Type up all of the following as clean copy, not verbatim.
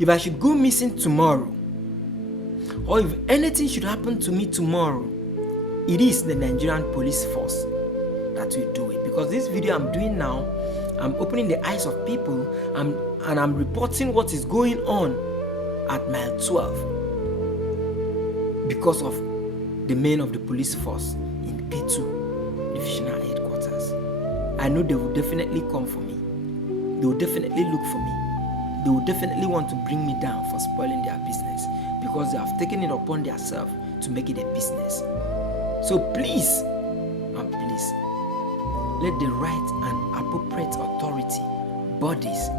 if I should go missing tomorrow, or if anything should happen to me tomorrow, it is the Nigerian police force that will do it. Because this video I'm doing now, I'm opening the eyes of people, and I'm reporting what is going on at mile 12 because of the men of the police force in Ketu divisional headquarters. I know they will definitely come for me. They will definitely look for me. They will definitely want to bring me down for spoiling their business, because they have taken it upon themselves to make it a business. So please, and please, let the right and appropriate authority bodies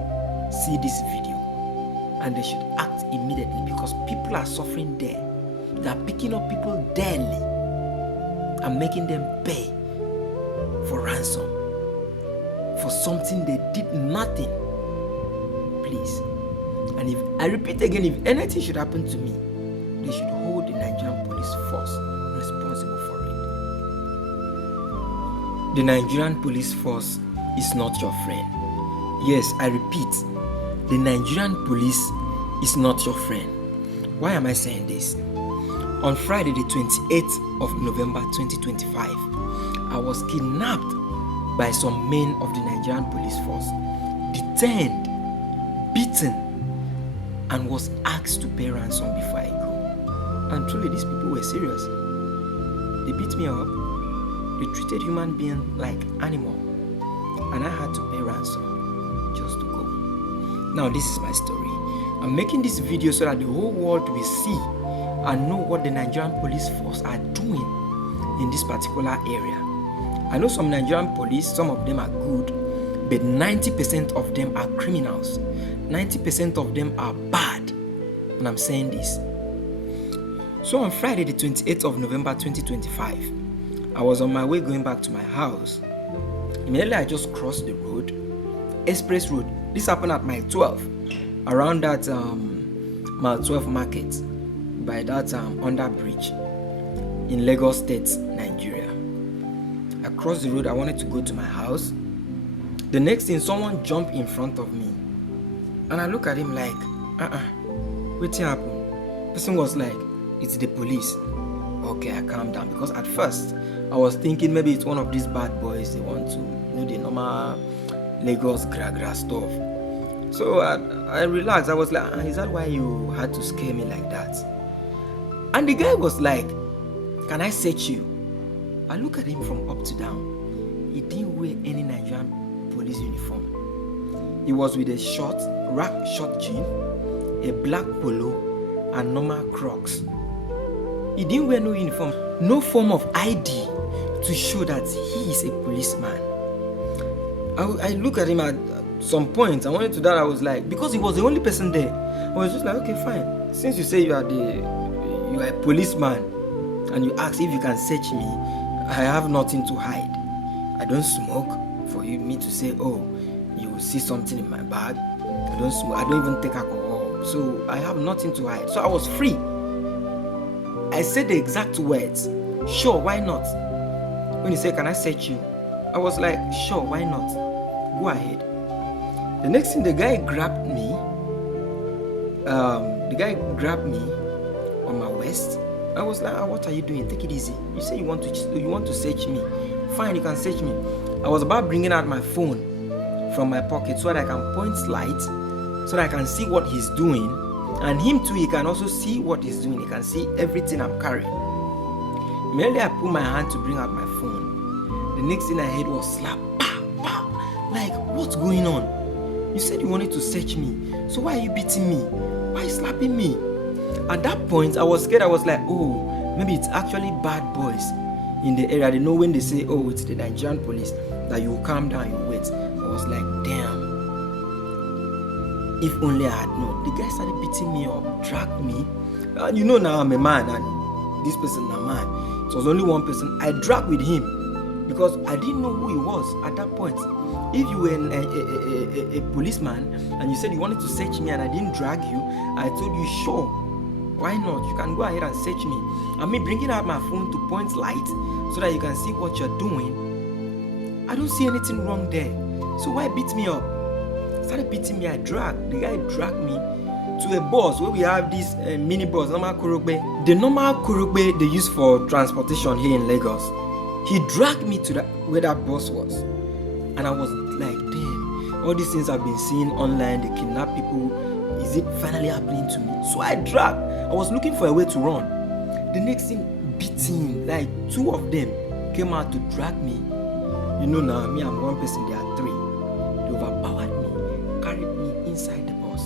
see this video, and they should act immediately, because people are suffering there. They are picking up people daily and making them pay for ransom for something they did nothing. Please. And if I repeat again, if anything should happen to me, they should hold the Nigerian police force responsible for it. The Nigerian police force is not your friend. Yes, I repeat, the Nigerian police is not your friend. Why am I saying this? On Friday, the 28th of November 2025, I was kidnapped by some men of the Nigerian police force, detained, beaten, and was asked to pay ransom before I go. And truly, these people were serious. They beat me up. They treated human beings like animal, and I had to pay ransom just to go. Now, this is my story. I'm making this video so that the whole world will see and know what the Nigerian police force are doing in this particular area. I know some Nigerian police, some of them are good, but 90% of them are criminals. 90% of them are bad. And I'm saying this. So on Friday, the 28th of November 2025, I was on my way going back to my house. Immediately, I just crossed the road, express road. This happened at mile 12, around that mile 12 market, by that under bridge in Lagos State, Nigeria. I crossed the road. I wanted to go to my house. The next thing, someone jumped in front of me, and I look at him like, what happened? Person was like, it's the police. Okay, I calmed down, because at first I was thinking maybe it's one of these bad boys. They want to, the normal Lagos gra stuff. So I relaxed. I was like, is that why you had to scare me like that? And the guy was like, can I search you? I look at him from up to down. He didn't wear any Nigerian police uniform. He was with a short jean, a black polo, and normal Crocs. He didn't wear no uniform, no form of ID to show that he is a policeman. I look at him at some point. I wanted to that. I was like, because he was the only person there, I was just like, okay, fine. Since you say you are a policeman, and you ask if you can search me, I have nothing to hide. I don't smoke. For me to say, oh, you will see something in my bag. I don't smoke. I don't even take alcohol. So I have nothing to hide. So I was free. I said the exact words. Sure, why not? When he said, can I search you? I was like, sure, why not? Go ahead. The next thing, the guy grabbed me. On my waist. I was like, what are you doing? Take it easy. You say you want to search me. Fine, you can search me. I was about bringing out my phone from my pocket so that I can point light, so that I can see what he's doing, and him too, he can also see what he's doing. He can see everything I'm carrying. Immediately I put my hand to bring out my phone. The next thing I heard was slap. Pow, pow. Like, what's going on? You said you wanted to search me, so why are you beating me? Why are you slapping me? At that point, I was scared. I was like, oh, maybe it's actually bad boys in the area. They know when they say, oh, it's the Nigerian police, that you calm down, you wait. I was like, damn. If only I had known. The guy started beating me up, dragged me. And you know now I'm a man, and this person is a man. It was only one person. I dragged with him because I didn't know who he was at that point. If you were a policeman and you said you wanted to search me and I didn't drag you, I told you, sure, why not? You can go ahead and search me. And me bringing out my phone to point light so that you can see what you're doing, I don't see anything wrong there. So why beat me up? Started beating me. The guy dragged me to to a bus where we have this mini bus, normal korogbe. The normal korogbe they use for transportation here in Lagos. He dragged me to where that bus was. And I was like, damn, all these things I've been seeing online, they kidnap people. Is it finally happening to me? So I was looking for a way to run. The next thing, beating, like 2 of them came out to drag me. You know now, me, I'm one person, there are 3. They overpowered me, carried me inside the bus,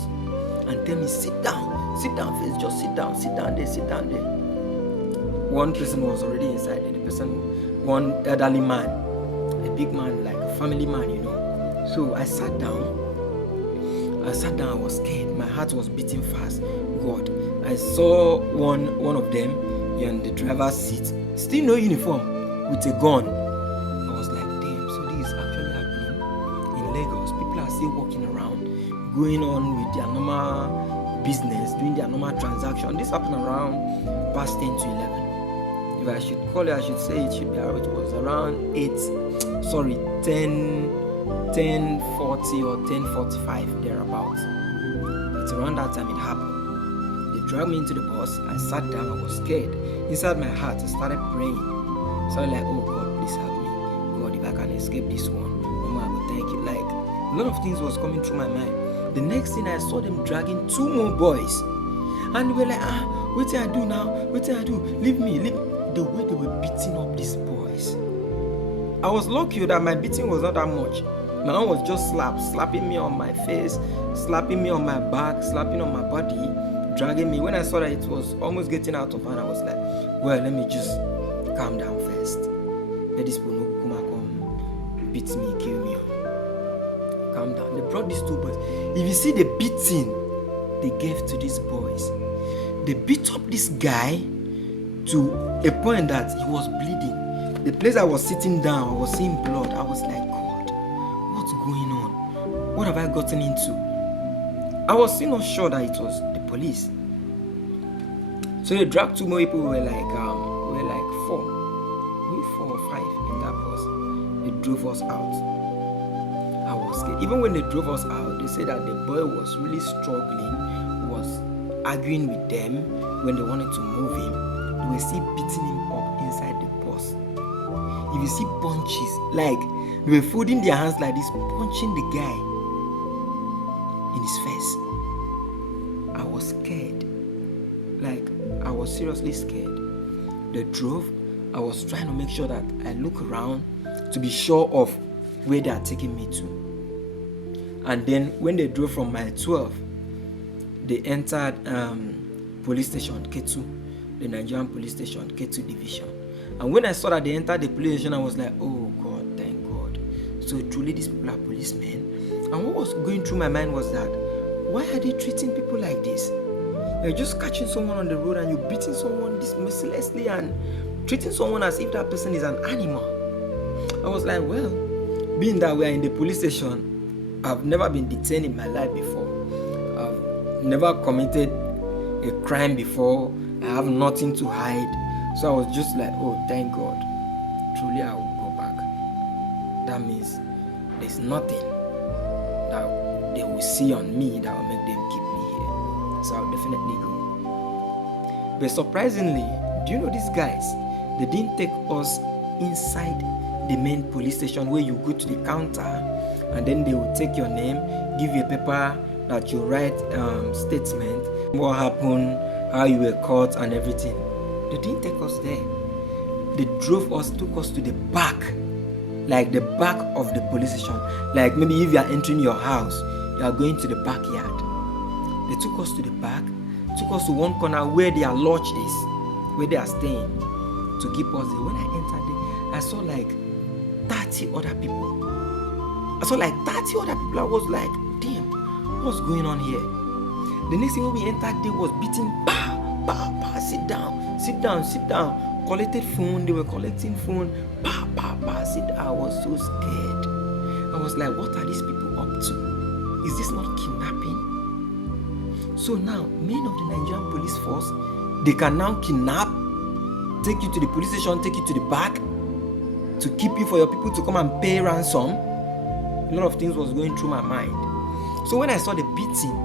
and tell me, sit down first, just sit down there. One person was already inside there, the person, one elderly man, a big man, like a family man, you know. So I sat down, I was scared, my heart was beating fast. God, I saw one of them in the driver's seat, still no uniform, with a gun. I was like, damn, so this is actually happening in Lagos. People are still walking around, going on with their normal business, doing their normal transaction. This happened around past 10 to 11. If I should call it, I should say it should be around, it was around 10:40 or 10:45 thereabouts. It's around that time it happened. They dragged me into the bus. I sat down. I was scared. Inside my heart, I started praying. I started like, oh God, please help me. God, if I can escape this one, Mama, I will thank you. Like, a lot of things was coming through my mind. The next thing, I saw them dragging 2 more boys. And they were like, what do I do now? What do I do? Leave me. The way they were beating up these boys. I was lucky that my beating was not that much. My own was just slapping me on my face, slapping me on my back, slapping on my body, dragging me. When I saw that it was almost getting out of hand, I was like, well, let me just calm down first. Let these people come beat me, kill me. Calm down. They brought these 2 boys. If you see the beating they gave to these boys, they beat up this guy to a point that he was bleeding. The place I was sitting down, I was seeing blood. I was like, God, what's going on? What have I gotten into? I was still not sure that it was the police. So they dragged 2 more people. We were like 4 or 5 in that bus. They drove us out. I was scared. Even when they drove us out, they said that the boy was really struggling, was arguing with them when they wanted to move him. They were still beating him up inside the bus. If you see punches, like they were folding their hands like this, punching the guy in his face. I was scared. Like, I was seriously scared. They drove. I was trying to make sure that I look around to be sure of where they are taking me to. And then when they drove from mile 12, they entered police station Ketu, the Nigerian police station, Ketu division. And when I saw that they entered the police station, I was like, oh God, thank God. So truly these people are policemen. And what was going through my mind was that, why are they treating people like this? You're just catching someone on the road and you're beating someone this mercilessly and treating someone as if that person is an animal. I was like, well, being that we are in the police station, I've never been detained in my life before. I've never committed a crime before. I have nothing to hide. So I was just like, oh, thank God. Truly, I will go back. That means there's nothing that they will see on me that will make them keep me here. So I'll definitely go. But surprisingly, do you know these guys? They didn't take us inside the main police station where you go to the counter and then they will take your name, give you a paper that you write statement, what happened, how you were caught and everything. They didn't take us there. They took us to the back, like the back of the police station. Like maybe if you are entering your house, you are going to the backyard. They took us to the back, took us to one corner where their lodge is, where they are staying, to keep us there. When I entered there, I saw like 30 other people. I was like, damn, what's going on here? The next thing when we entered there was beating, sit down. Collected phone, they were collecting phone, sit down. I was so scared. I was like, what are these people up to? Is this not kidnapping? So now, men of the Nigerian police force, they can now kidnap, take you to the police station, take you to the back, to keep you for your people to come and pay ransom. A lot of things was going through my mind. So when I saw the beating,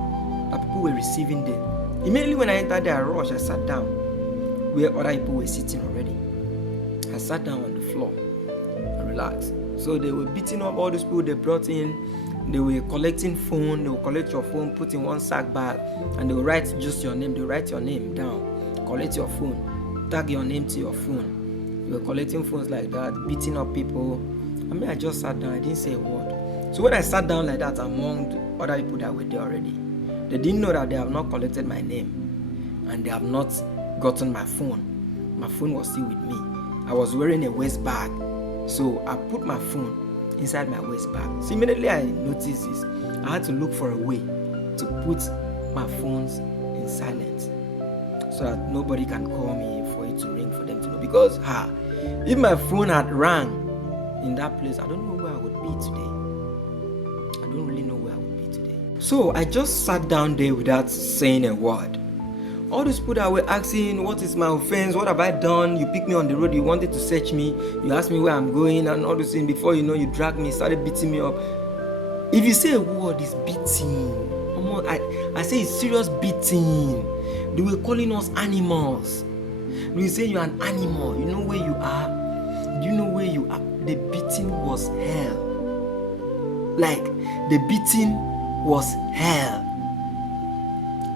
that people were receiving them. Immediately when I entered there, I rushed. I sat down where other people were sitting already. I sat down on the floor and relaxed. So they were beating up all those people they brought in. They were collecting phone. They will collect your phone, put in one sack bag, and they will write just your name. They will write your name down, collect your phone, tag your name to your phone. They were collecting phones like that, beating up people. I mean, I just sat down. I didn't say a word. So when I sat down like that among the other people that were there already, they didn't know that they have not collected my name and they have not gotten my phone. My phone was still with me. I was wearing a waist bag, so I put my phone inside my waist bag. So immediately I noticed this. I had to look for a way to put my phones in silence so that nobody can call me for it to ring for them to know. Because if my phone had rang in that place, I don't know where I would be today. I don't really know where I would be today. So I just sat down there without saying a word. All those people that were asking, what is my offense? What have I done? You picked me on the road. You wanted to search me. You asked me where I'm going and all those things. Before you know, you dragged me, started beating me up. If you say a word, it's beating. I say it's serious beating. They were calling us animals. They say you're an animal. You know where you are? Do you know where you are? The beating was hell. Like, the beating was hell.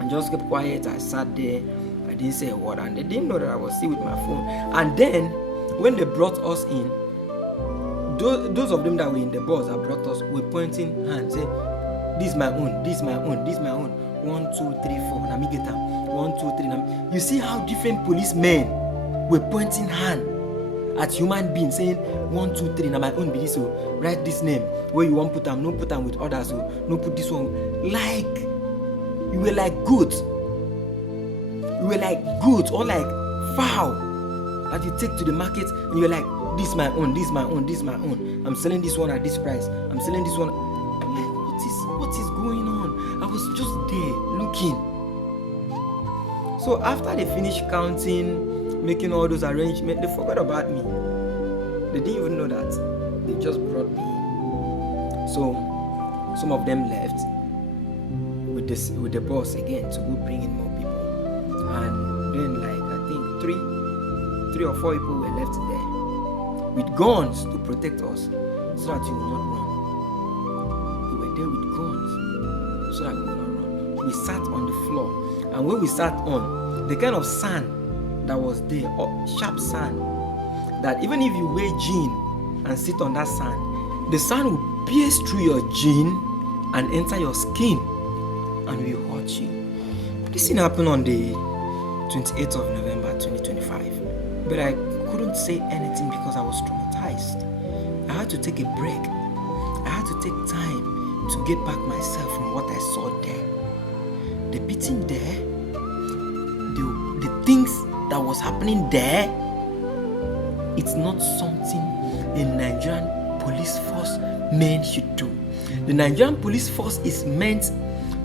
I just kept quiet. I sat there. I didn't say a word, and they didn't know that I was still with my phone. And then, when they brought us in, those of them that were in the bus that brought us were pointing hands, saying, "This is my own. This is my own. This is my own. 1, 2, 3, 4. Now me get them. 1, 2, 3. You see how different policemen were pointing hand at human beings, saying 1, 2, 3. Now my own be this. So write this name. Where you want put them, no put them with others. So no put this one. Like. You were like goats. You were like goats or like fowl that you take to the market and you're like, this is my own, this is my own, this is my own. I'm selling this one at this price. I'm selling this one. I'm like, what is going on? I was just there looking. So after they finished counting, making all those arrangements, they forgot about me. They didn't even know that. They just brought me. So some of them left with the boss again to go bring in more people, and then like I think three or 4 people were left there with guns to protect us so that you will not run. They were there with guns so that we will not run. We sat on the floor, and when we sat on the kind of sand that was there, sharp sand, that even if you wear jean and sit on that sand, the sand will pierce through your jean and enter your skin and will hurt you. This thing happened on the 28th of November 2025, but I couldn't say anything because I was traumatized. I had to take a break. I had to take time to get back myself from what I saw there. The beating there, the things that was happening there, it's not something a Nigerian police force men should do. The Nigerian police force is meant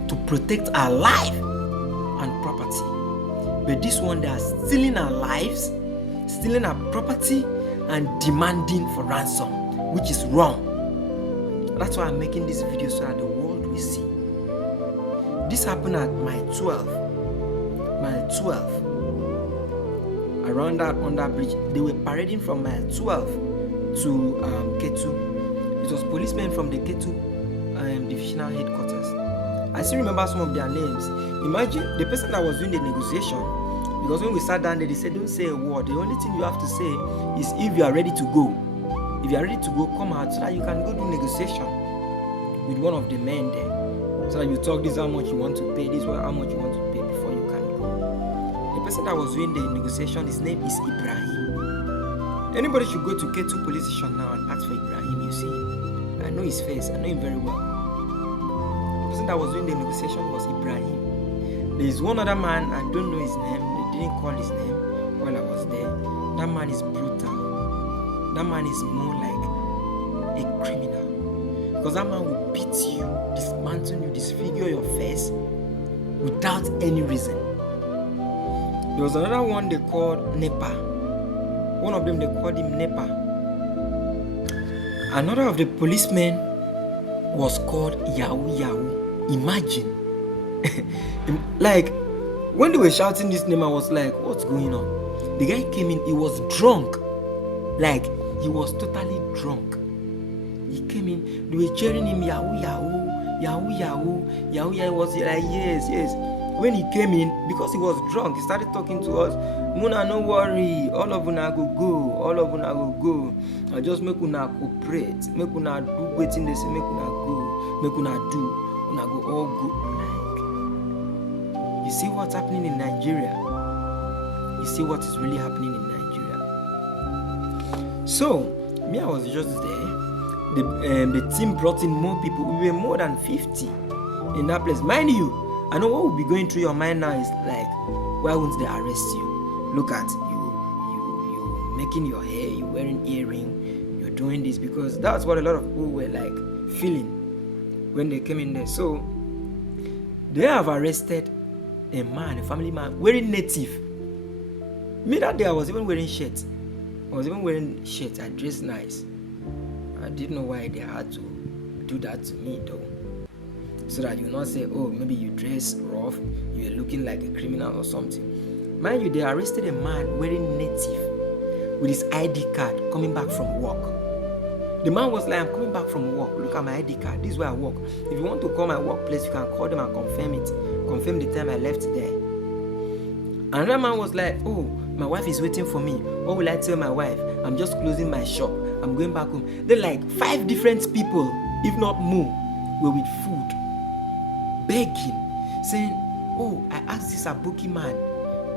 to protect our life and property. But this one, they are stealing our lives, stealing our property, and demanding for ransom, which is wrong. That's why I'm making this video so that the world will see. This happened at mile 12. Around that under bridge, they were parading from mile 12 to Ketu. It was policemen from the Ketu divisional headquarters. I still remember some of their names. Imagine the person that was doing the negotiation, because when we sat down there, they said, don't say a word. The only thing you have to say is if you are ready to go. If you are ready to go, come out so that you can go do negotiation with one of the men there. So that you talk, this is how much you want to pay, this is how much you want to pay before you can go. The person that was doing the negotiation, his name is Ibrahim. Anybody should go to Ketu police station now and ask for Ibrahim. You see him. I know his face. I know him very well. The person that was doing the negotiation was Ibrahim. There is one other man, I don't know his name. They didn't call his name while I was there. That man is brutal. That man is more like a criminal. Because that man will beat you, dismantle you, disfigure your face without any reason. There was another one they called Nepa. One of them, they called him Nepa. Another of the policemen was called Yahoo Yahoo. Imagine. Like, when they were shouting this name, I was like, what's going on? The guy came in, he was drunk. Like, he was totally drunk. He came in, they were cheering him, Yahoo, Yahoo, Yahoo, Yahoo, Yahoo, Yahoo. He was like, yes, yes. When he came in, because he was drunk, he started talking to us. Muna, no worry, all of una go, all of una go. I just make una cooperate, make una do waiting they say, make una go, make una do, una go all go. Like, you see what's happening in Nigeria? You see what is really happening in Nigeria? So, me, I was just there. The team brought in more people. We were more than 50 in that place. Mind you, I know what will be going through your mind now is like, why won't they arrest you? Look at you making your hair, you wearing earring, you're doing this, because that's what a lot of people were like feeling when they came in there. So they have arrested a man, a family man, wearing native. Me that day I was even wearing shirts. I dressed nice. I didn't know why they had to do that to me though. So that you not say, oh, maybe you dress rough, you're looking like a criminal or something. Mind you, they arrested a man wearing native with his ID card coming back from work. The man was like, I'm coming back from work. Look at my ID card. This is where I work. If you want to call my workplace, you can call them and confirm it. Confirm the time I left there. Another man was like, oh, my wife is waiting for me. What will I tell my wife? I'm just closing my shop. I'm going back home. Then like 5 different people, if not more, were with food, begging, saying, oh, I asked this Abuki man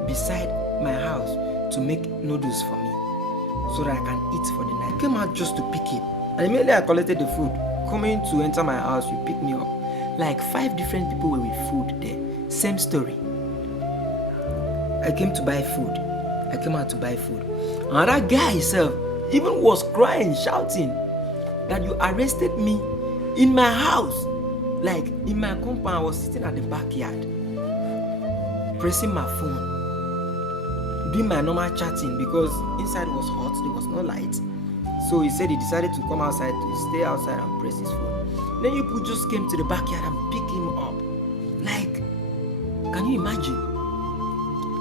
beside my house to make noodles for me so that I can eat for the night. I came out just to pick it. And immediately I collected the food. Coming to enter my house, you pick me up. Like 5 different people were with food there. Same story. I came to buy food. I came out to buy food. And that guy himself even was crying, shouting that you arrested me in my house. Like in my compound, I was sitting at the backyard, pressing my phone, doing my normal chatting because inside was hot, there was no light. So he said he decided to come outside, to stay outside and press his phone. Then you people just came to the backyard and picked him up. Like, can you imagine?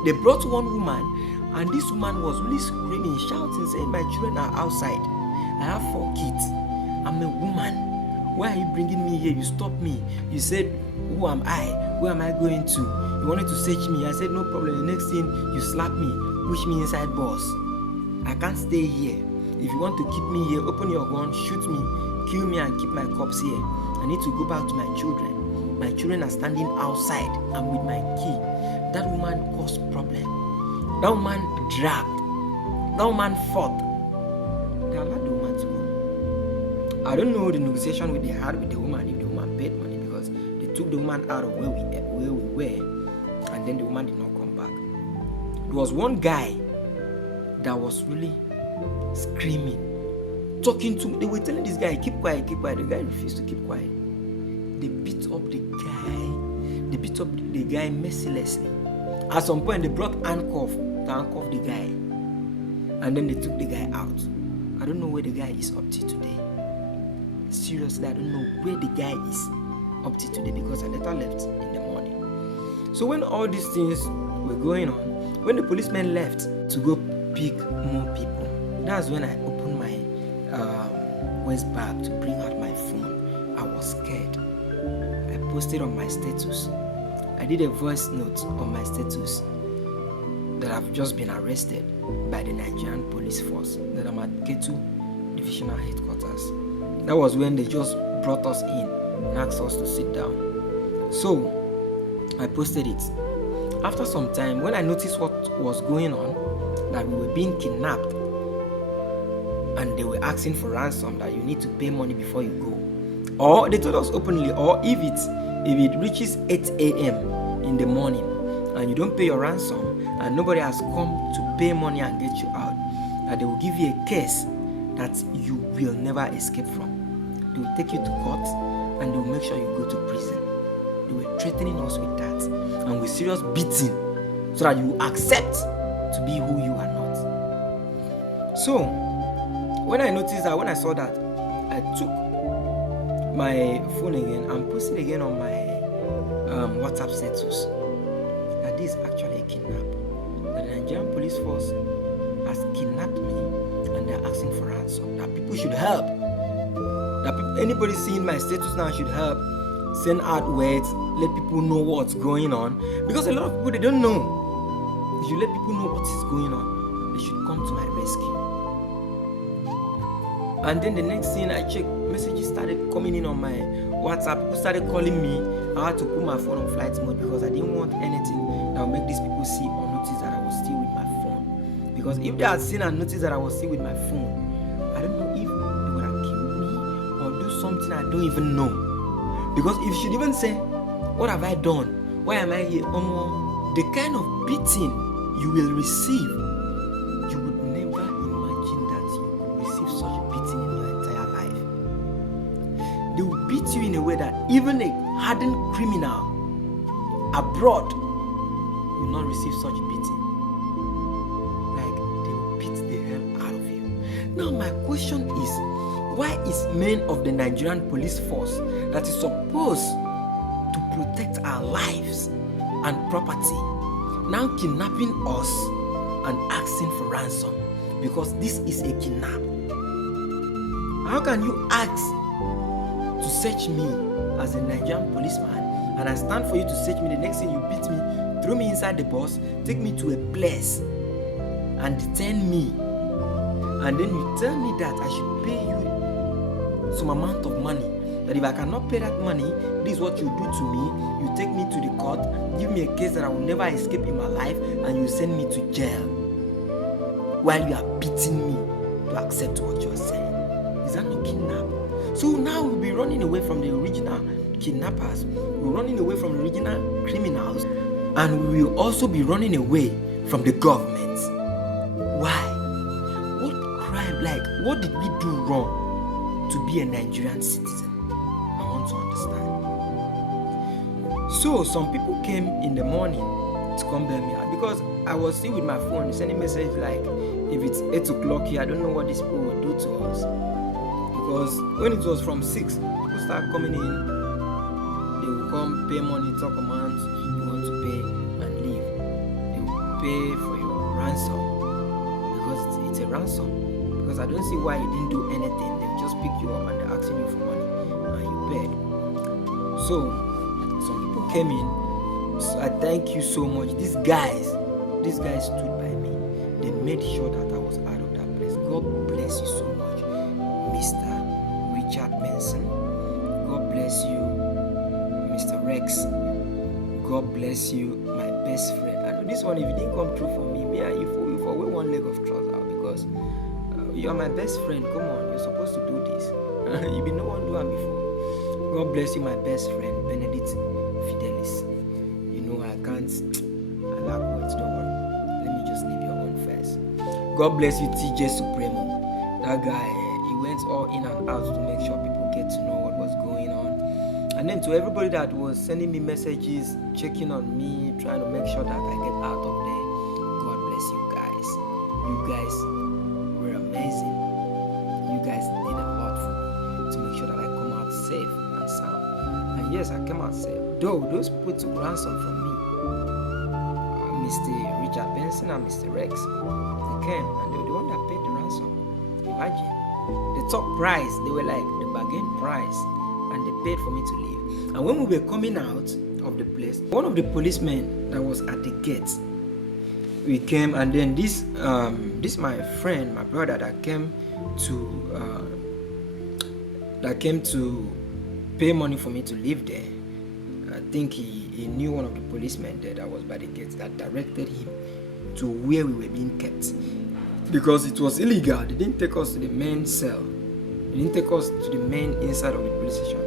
They brought one woman, and this woman was really screaming, shouting, saying, my children are outside. I have 4 kids. I'm a woman. Why are you bringing me here? You stopped me. You said, who am I? Where am I going to? You wanted to search me. I said, no problem. The next thing, you slap me, push me inside bus. I can't stay here. If you want to keep me here, open your gun, shoot me, kill me and keep my corpse here. I need to go back to my children. My children are standing outside. I'm with my key. That woman caused problem. That woman dragged. That woman fought. They allowed the woman to go. I don't know the negotiation they had with the woman, if the woman paid money, because they took the woman out of where we were, and then the woman did not come back. There was one guy that was really screaming, talking to me. They were telling this guy, keep quiet, keep quiet. The guy refused to keep quiet. They beat up the guy. They beat up the guy mercilessly. At some point, they brought handcuff to handcuff the guy. And then they took the guy out. I don't know where the guy is up to today. Seriously, I don't know where the guy is up to today, because I later left in the morning. So when all these things were going on, when the policemen left to go pick more people, that's when I opened my waist bag to bring out my phone. I was scared. I posted on my status. I did a voice note on my status that I've just been arrested by the Nigerian police force, that I'm at Ketu Divisional Headquarters. That was when they just brought us in and asked us to sit down. So I posted it. After some time, when I noticed what was going on, that we were being kidnapped and they were asking for ransom, that you need to pay money before you go. Or they told us openly, or if it reaches 8 a.m. in the morning and you don't pay your ransom and nobody has come to pay money and get you out, that they will give you a case that you will never escape from. They will take you to court and they will make sure you go to prison. They were threatening us with that and with serious beating so that you accept to be who you are not. So when I saw that, I took my phone again and posted again on my WhatsApp status that this is actually a kidnap. That the Nigerian police force has kidnapped me and they're asking for ransom. That people should help. That anybody seeing my status now should help. Send out words, let people know what's going on. Because a lot of people, they don't know. You should let people know what is going on. They should come to my rescue. And then the next thing I checked, messages started coming in on my WhatsApp. People started calling me. I had to put my phone on flight mode because I didn't want anything that would make these people see or notice that I was still with my phone. Because if they had seen and noticed that I was still with my phone, I don't know if they would have killed me or do something I don't even know. Because if you should even say, what have I done? Why am I here? The kind of beating you will receive, you would never imagine that you could receive such a beating in your entire life. They will beat you in a way that even a hardened criminal abroad will not receive such beating. Like, they will beat the hell out of you. Now my question is, why is men of the Nigerian police force that is supposed to protect our lives and property now kidnapping us and asking for ransom? Because this is a kidnap. How can you ask to search me as a Nigerian policeman and I stand for you to search me? The next thing you beat me, throw me inside the bus, take me to a place and detain me, and then you tell me that I should pay you some amount of money, that if I cannot pay that money, this is what you do to me. You take me to the court, give me a case that I will never escape in my life, and you send me to jail while you are beating me to accept what you are saying. Is that not kidnap? So now we'll be running away from the original kidnappers, we're running away from the original criminals, and we will also be running away from the government. Why? What crime, like what did we do wrong to be a Nigerian citizen? I want to understand. So some people came in the morning to come bail me out because I was still with my phone sending message like, if it's 8 o'clock here, I don't know what these people will do to us. Because when it was from 6, people start coming in. They will come, pay money, talk amount you want to pay and leave. They will pay for your ransom because it's a ransom. Because I don't see why you didn't do anything. They just pick you up and they're asking you for money and you paid. So some people came in. So I thank you so much. These guys stood by me. They made sure that I was out of that place. God bless you so much, Mr. Richard Benson. God bless you, Mr. Rex. God bless you, my best friend. I know this one, if you didn't come through for me and you for one leg of trouser because you are my best friend. Come on, you're supposed to do this. You've been no one doing before. God bless you, my best friend, Benedict Fidelis. You know I lack words, don't worry. Let me just leave your own first. God bless you, TJ Supremo. That guy, he went all in and out to make sure people get to know what was going on. And then to everybody that was sending me messages, checking on me, trying to make sure that I get out of there, God bless you guys. You guys were amazing. You guys did a lot for me to make sure that I come out safe and sound. And yes, I came out safe. Though those people took ransom from me, Mr. Richard Benson and Mr. Rex, they came and they were the one that paid the ransom. Imagine. The top price, they were like the bargain price, and they paid for me to leave. And when we were coming out of the place, one of the policemen that was at the gate, we came, and then this my friend, my brother that came to pay money for me to live there. I think he knew one of the policemen there that was by the gate that directed him to where we were being kept. Because it was illegal. They didn't take us to the main cell. They didn't take us to the main inside of the police station.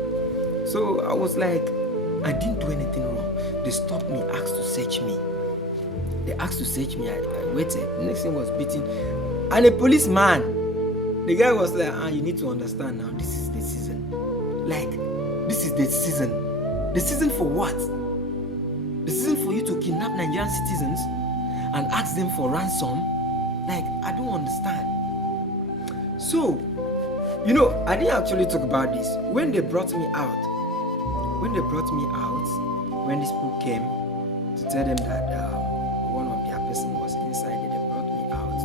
So I was like, I didn't do anything wrong. They stopped me, asked to search me. They asked to search me. I waited. The next thing was beating. And a policeman, the guy was like, you need to understand now, this is the season. Like, this is the season. The season for what? The season for you to kidnap Nigerian citizens and ask them for ransom? Like, I don't understand. So, I didn't actually talk about this. When they brought me out, when these people came to tell them that one of their person was inside, they brought me out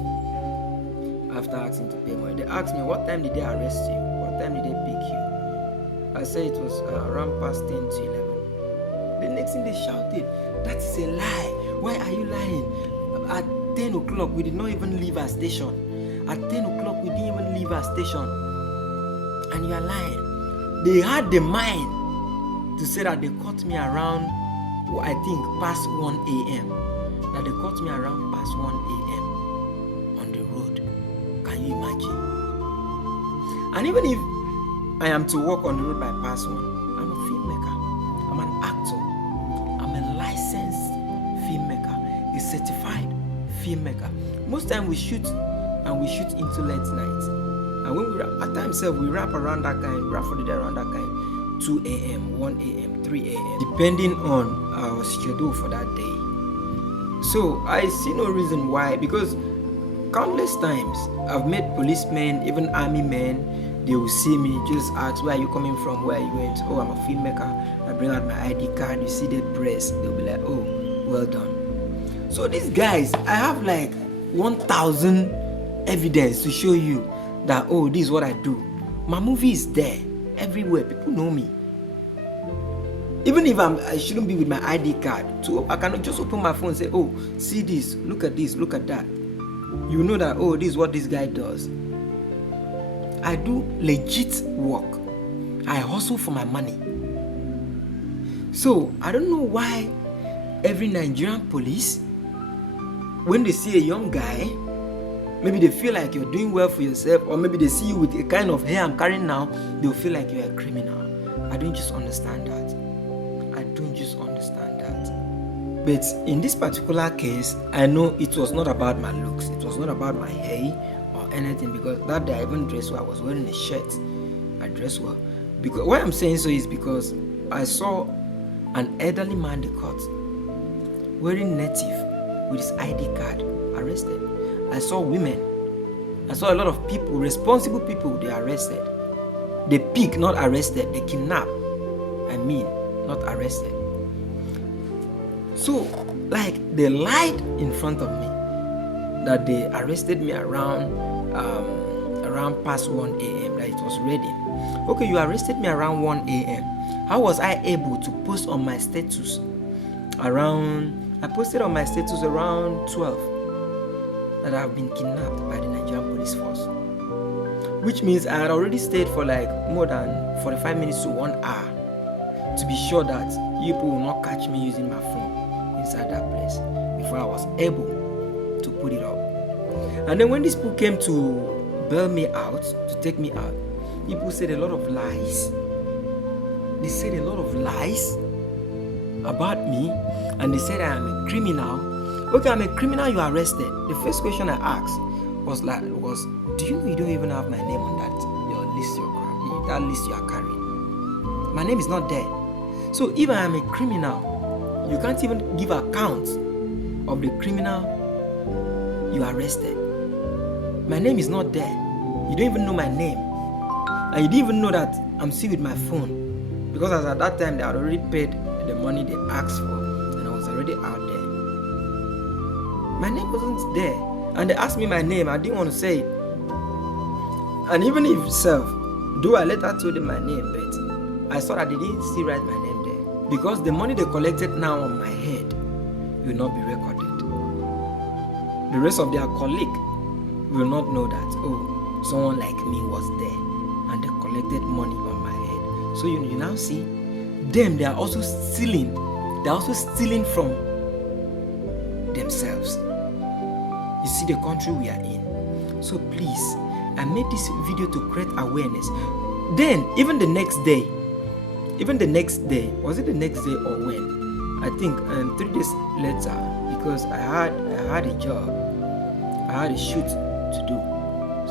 after asking to pay money. They asked me, what time did they arrest you? What time did they pick you? I said it was around past 10 to 11. The next thing they shouted, that is a lie. Why are you lying? At 10 o'clock, we did not even leave our station. At 10 o'clock, we didn't even leave our station. And you are lying. They had the mind to say that they caught me around, I think, past 1 a.m. That they caught me around past 1 a.m. on the road. Can you imagine? And even if I am to walk on the road by past 1, I'm a filmmaker. I'm an actor. I'm a licensed filmmaker, a certified filmmaker. Most time we shoot into late night. And when we rap, at times we rap around that kind, we rap for the day around that kind, 2 a.m., 1 a.m., 3 a.m., depending on our schedule for that day. So I see no reason why, because countless times I've met policemen, even army men, they will see me, just ask, where are you coming from, where are you going to? Oh, I'm a filmmaker. I bring out my ID card, you see the press, they'll be like, oh, well done. So these guys, I have like 1,000 evidence to show you that, oh, this is what I do. My movie is there everywhere. People know me. Even if I shouldn't be with my ID card, so I cannot just open my phone and say, oh, see this, look at that. You know that, oh, this is what this guy does. I do legit work. I hustle for my money. So I don't know why every Nigerian police, when they see a young guy, maybe they feel like you're doing well for yourself, or maybe they see you with a kind of hair I'm carrying now, they'll feel like you're a criminal. I don't just understand that. But in this particular case, I know it was not about my looks. It was not about my hair or anything, because that day I even dressed well. I was wearing a shirt. I dressed well. Because why I'm saying so is because I saw an elderly man in the court wearing native with his ID card arrested. I saw women. I saw a lot of people, responsible people, they are arrested. They pick, not arrested. They kidnap. Not arrested. So, like, they lied in front of me that they arrested me around past 1 a.m. that it was ready. Okay, you arrested me around 1 a.m. How was I able to post on my status I posted on my status around 12 that I have been kidnapped by the Nigerian police force, which means I had already stayed for like more than 45 minutes to 1 hour to be sure that people will not catch me using my phone inside that place before I was able to put it up. And then when these people came to bail me out, to take me out, people said a lot of lies. They said a lot of lies about me, and they said I am a criminal. Okay, I'm a criminal, you are arrested. The first question I asked was, do you know you don't even have my name on that list you are carrying? My name is not there. So if I am a criminal, you can't even give account of the criminal you arrested. My name is not there. You don't even know my name. And you didn't even know that I'm still with my phone. Because as at that time, they had already paid the money they asked for, and I was already out there. My name wasn't there. And they asked me my name, I didn't want to say it. And even if though I later told them my name, but I saw that they didn't still write my name there. Because the money they collected now on my head will not be recorded. The rest of their colleague will not know that, oh, someone like me was there and they collected money on my head. So you now see, them, they are also stealing. They are also stealing from themselves. You see the country we are in. So please, I made this video to create awareness. Then, even the next day, was it the next day or when? I think 3 days later, because I had a job, I had a shoot to do.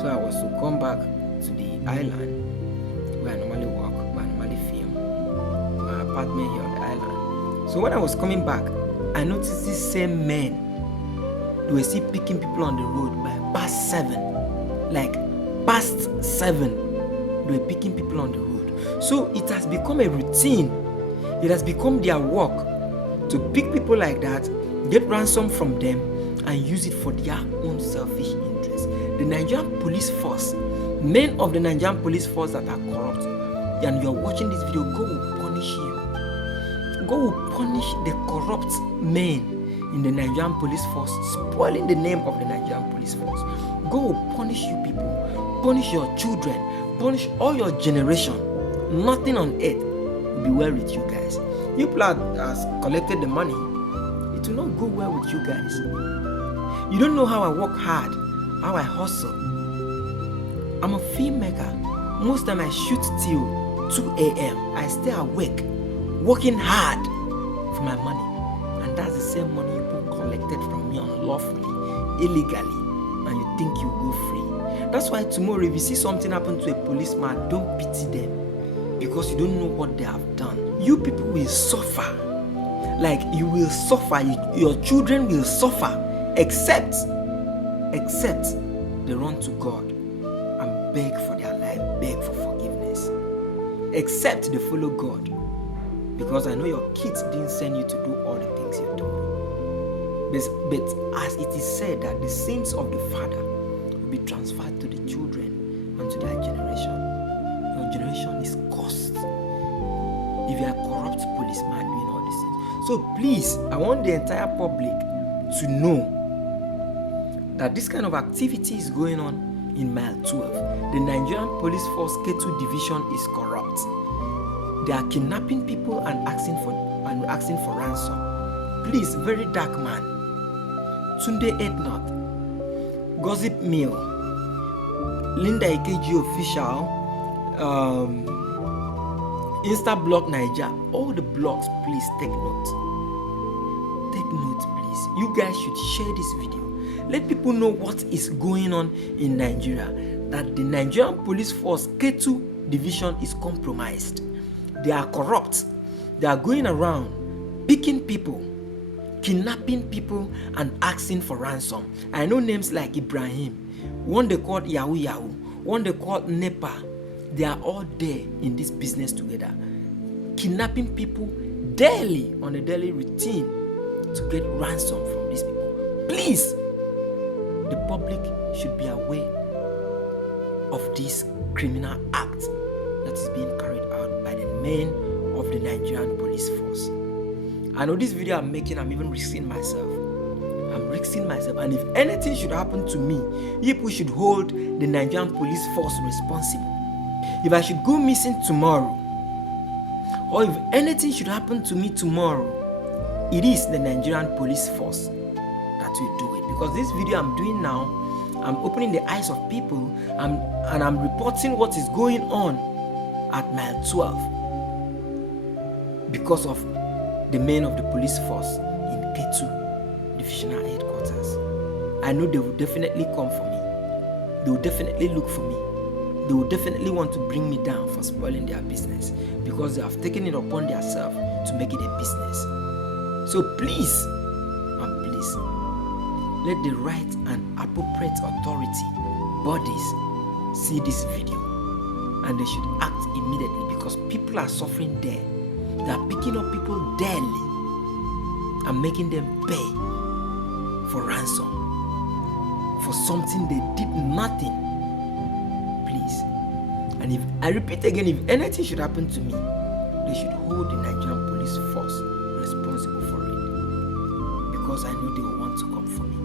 So I was to come back to the island where I normally work, where I normally film, my apartment here on the island. So when I was coming back, I noticed these same men, they were still picking people on the road by past 7. Like past 7, they were picking people on the road. So it has become a routine. It has become their work to pick people like that, get ransom from them, and use it for their own selfish interests. The Nigerian police force, men of the Nigerian police force that are corrupt, and you're watching this video, God will punish you. God will punish the corrupt men in the Nigerian police force, spoiling the name of the Nigerian police force. God will punish you people, punish your children, punish all your generation. Nothing on earth will be well with you guys. You people has collected the money, it will not go well with you guys. You don't know how I work hard, how I hustle. I'm a filmmaker. Most time I shoot till 2 a.m. I stay awake, working hard for my money. And that's the same money you people collected from me unlawfully, illegally, and you think you go free. That's why tomorrow if you see something happen to a policeman, don't pity them, because you don't know what they have done. You people will suffer. Like you will suffer, your children will suffer, except they run to God and beg for their life, beg for forgiveness. Except they follow God. Because I know your kids didn't send you to do all the things you've done. But as it is said that the sins of the father will be transferred to the children and to their generation. Your generation is cursed if you are a corrupt policeman doing all these things. So please, I want the entire public to know that this kind of activity is going on in Mile 12. The Nigerian Police Force K2 Division is corrupt. They are kidnapping people and asking for ransom. Please, very dark man. Tunde Ednot, Gossip Mill, Linda Ikeji Official, Instablog Niger, all the blogs, please take note. Take note, please. You guys should share this video. Let people know what is going on in Nigeria. That the Nigerian Police Force K2 Division is compromised. They are corrupt. They are going around picking people, kidnapping people, and asking for ransom. I know names like Ibrahim, one they called Yahoo Yahoo, one they called Nepa. They are all there in this business together, kidnapping people daily on a daily routine to get ransom from these people. Please, the public should be aware of this criminal act that is being carried out by the men of the Nigerian police force. I know this video I'm making, I'm even risking myself. And if anything should happen to me, people should hold the Nigerian police force responsible. If I should go missing tomorrow, or if anything should happen to me tomorrow, it is the Nigerian police force that will do it. Because this video I'm doing now, I'm opening the eyes of people and I'm reporting what is going on at Mile 12 because of the men of the police force in K2 Divisional Headquarters. I know they will definitely come for me. They will definitely look for me. They will definitely want to bring me down for spoiling their business because they have taken it upon themselves to make it a business. So please, let the right and appropriate authority bodies see this video and they should act immediately because people are suffering there. They are picking up people daily and making them pay for ransom for something they did nothing. Please. And if I repeat again, if anything should happen to me, they should hold the Nigerian police force responsible for it because I know they will want to come for me.